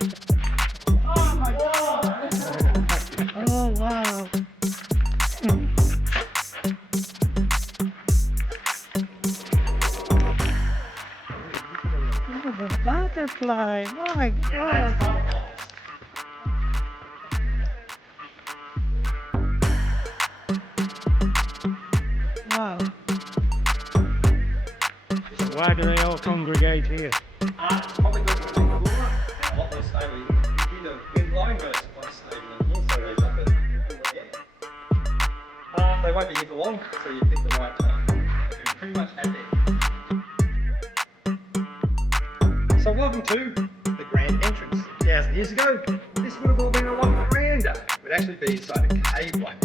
Oh my god! Oh wow! Oh, the butterfly! Oh my god! Wow! Why do they all congregate here? It's probably got to be cooler and a lot more stable. You can hear the wind blowing, but it's quite stable in here, so there's like a cooler air. They won't be here for long, so you pick the right time. You're pretty much at there. So welcome to the grand entrance. 1,000 years ago, this would have all been a lot grander. It would actually be inside a cave like.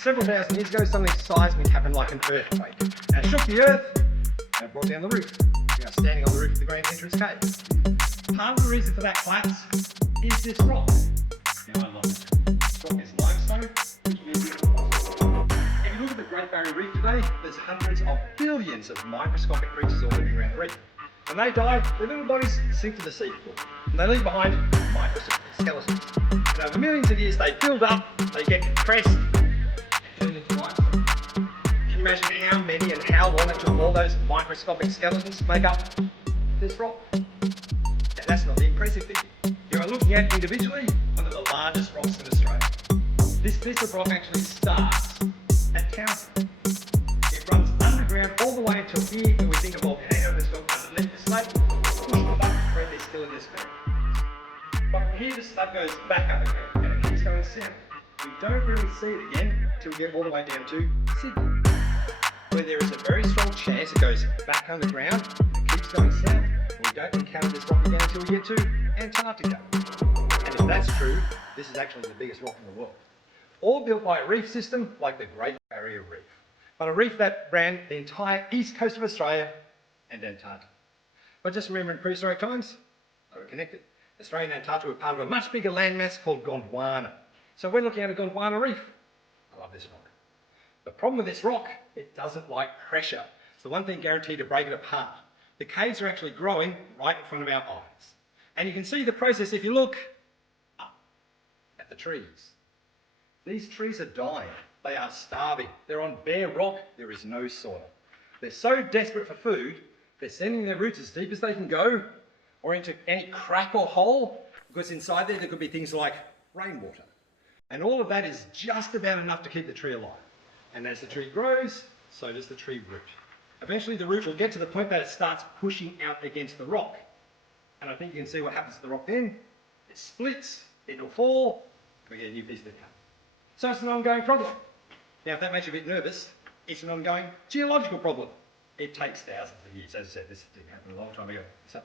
Several thousand years ago, something seismic happened like an earthquake. And it shook the earth and brought down the roof. We are standing on the roof of the grand entrance cave. Part of the reason for that collapse is this rock. Now I love it. This rock is limestone, which means if you look at the Great Barrier Reef today, there's hundreds of billions of microscopic creatures all living around the reef. When they die, their little bodies sink to the sea floor, and they leave behind microscopic skeletons. And over millions of years they build up, they get compressed, and turn into limestone. Can you imagine how many and how long it took all those microscopic skeletons to make up this rock? And that's not the impressive thing. You are looking at individually one of the largest rocks in Australia. This piece of rock actually starts at Townsville. It runs underground all the way until here, and we think a volcano has got underneath the slate. Push the button, spread this still in this bed. But from here the stuff goes back underground, and it keeps going south. We don't really see it again until we get all the way down to Sydney, where there is a very strong chance it goes back underground and it keeps going south, and we don't encounter this rock again until we get to Antarctica. And if that's true, this is actually the biggest rock in the world. All built by a reef system like the Great Barrier Reef, but a reef that ran the entire east coast of Australia and Antarctica. But just remember, in prehistoric times, they were connected. Australia and Antarctica were part of a much bigger landmass called Gondwana. So we're looking at a Gondwana reef. I love this rock. The problem with this rock, it doesn't like pressure. It's the one thing guaranteed to break it apart. The caves are actually growing right in front of our eyes. And you can see the process if you look up at the trees. These trees are dying. They are starving. They're on bare rock. There is no soil. They're so desperate for food, they're sending their roots as deep as they can go, or into any crack or hole, because inside there could be things like rainwater. And all of that is just about enough to keep the tree alive. And as the tree grows, so does the tree root. Eventually the root will get to the point that it starts pushing out against the rock. And I think you can see what happens to the rock then. It splits, it'll fall, we get a new piece of it out. So it's an ongoing problem. Now if that makes you a bit nervous, it's an ongoing geological problem. It takes thousands of years. As I said, this didn't happen a long time ago. So,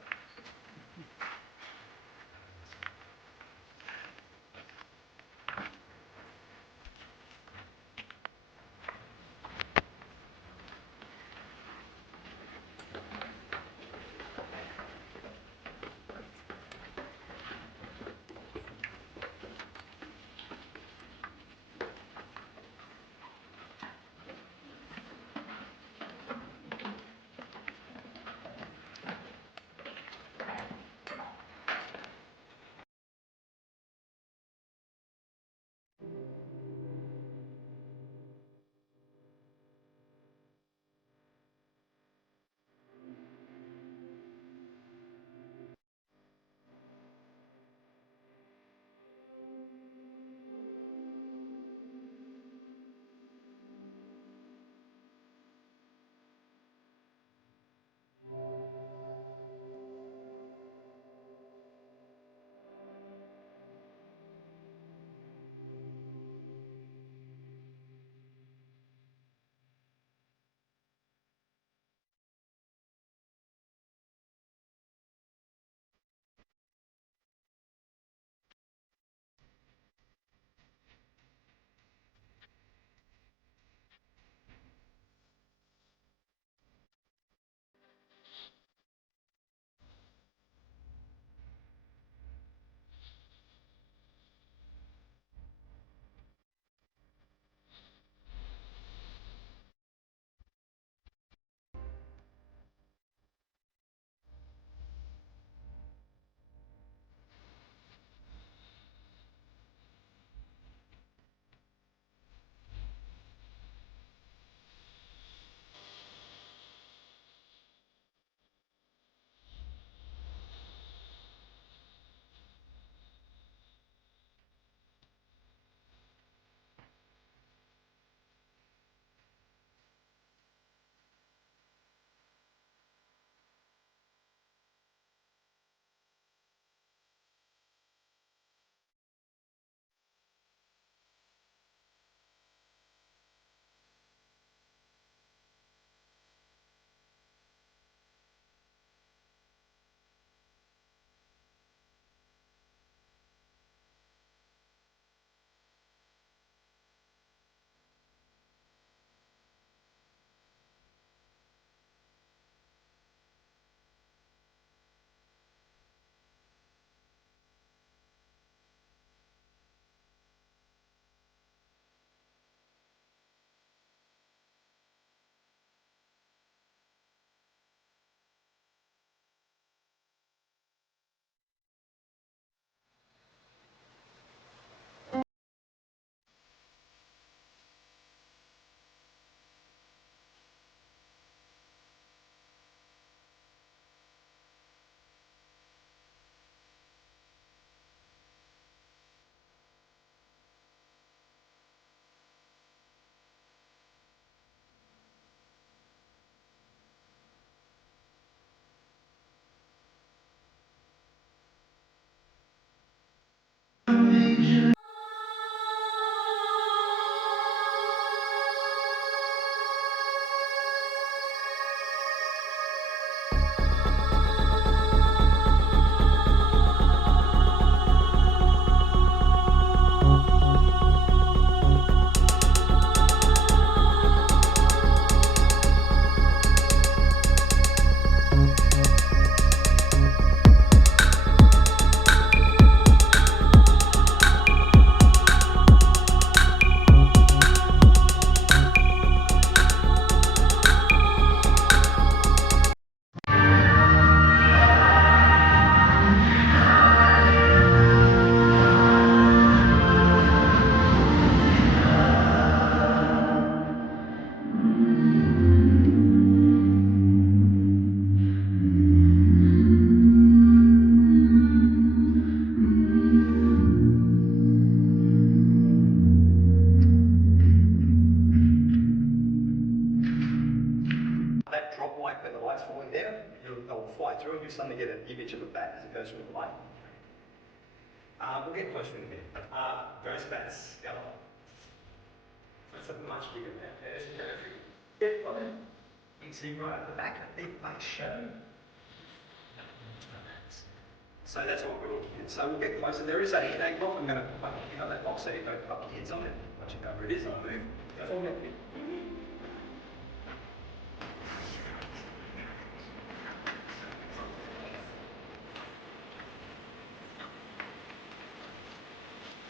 to get an image of the bat as it goes through the light. We'll get closer in a minute. Ghost bat's skeleton. It's a much bigger bat. You can see right at the back, a big black shadow. So that's what we're looking at. So we'll get closer. There is a headache block. I'm going to pick up that box so you don't put your heads on it. Once you know where it is, I'll move. That's all we're going to do.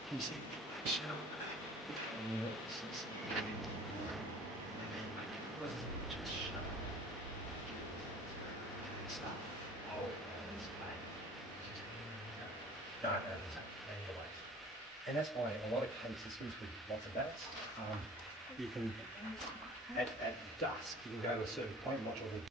Can you see the shadow? Just shut up. No, anyway. And that's why a lot of cases, with lots of bats, you can, at dusk, you can go to a certain point and watch all the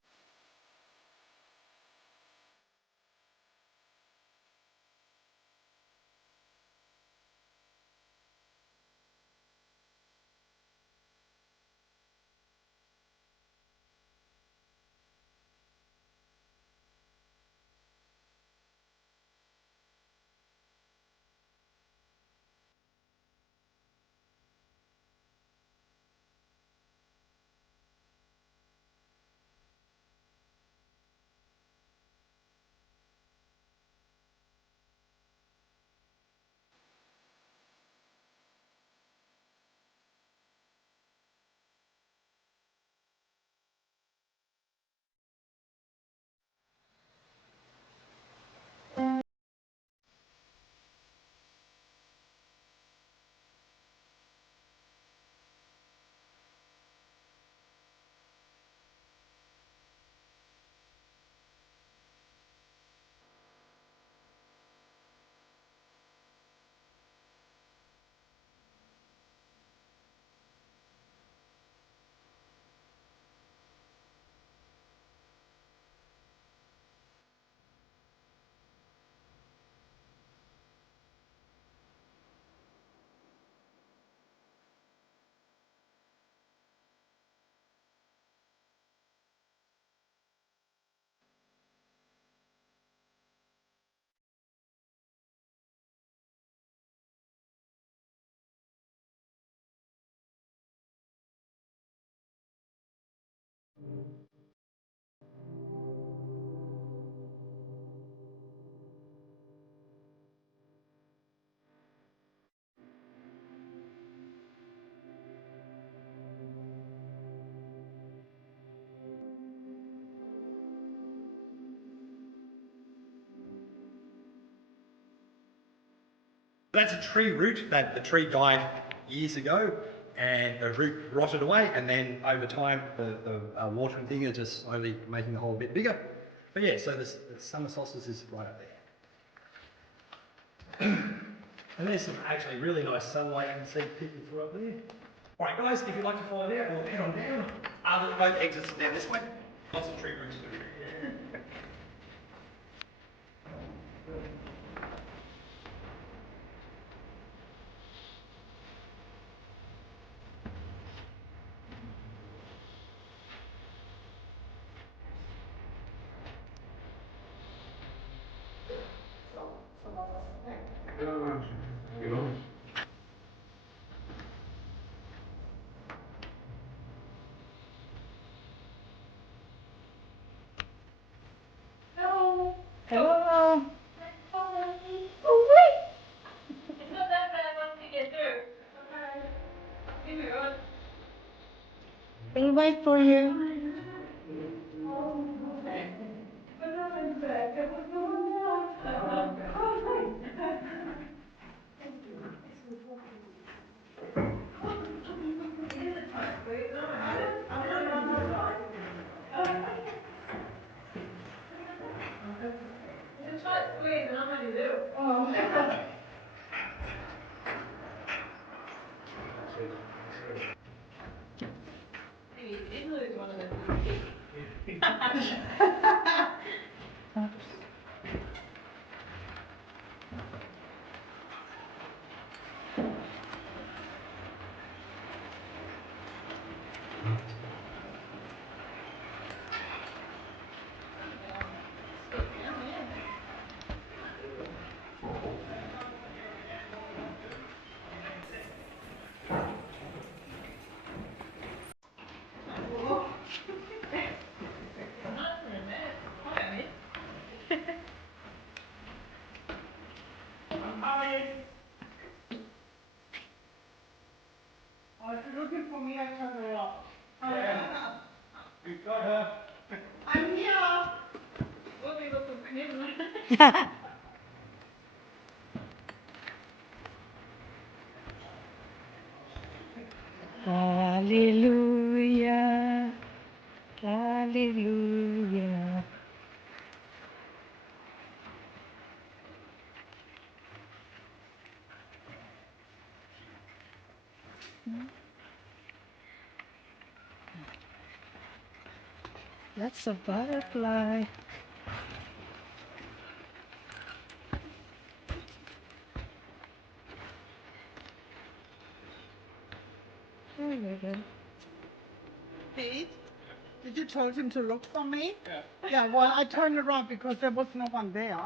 That's a tree root that the tree died years ago and the root rotted away, and then over time the watering thing is just slowly making the hole a bit bigger. But yeah, so the summer solstice is right up there. And there's some actually really nice sunlight you can see peeking through up there. Alright guys, if you'd like to follow there, we'll head on down. The both exits are down this way. Lots of tree roots too. Hello. Hello. Oh wait! It's not that bad once you get through. Okay. Give me one. We'll wait for you. But not in fact, it was going down. It is a tight squeeze, isn't it? I'm not going to die. It's a tight squeeze and I'm only little. Oh. You did lose one of them little Still down there. Oh, if you're looking for me, I turned her off. We've got her. I'm here. We'll be looking for him. Hallelujah. Hallelujah. That's a butterfly. Pete, did you told him to look for me? Yeah. Yeah, well, I turned around because there was no one there.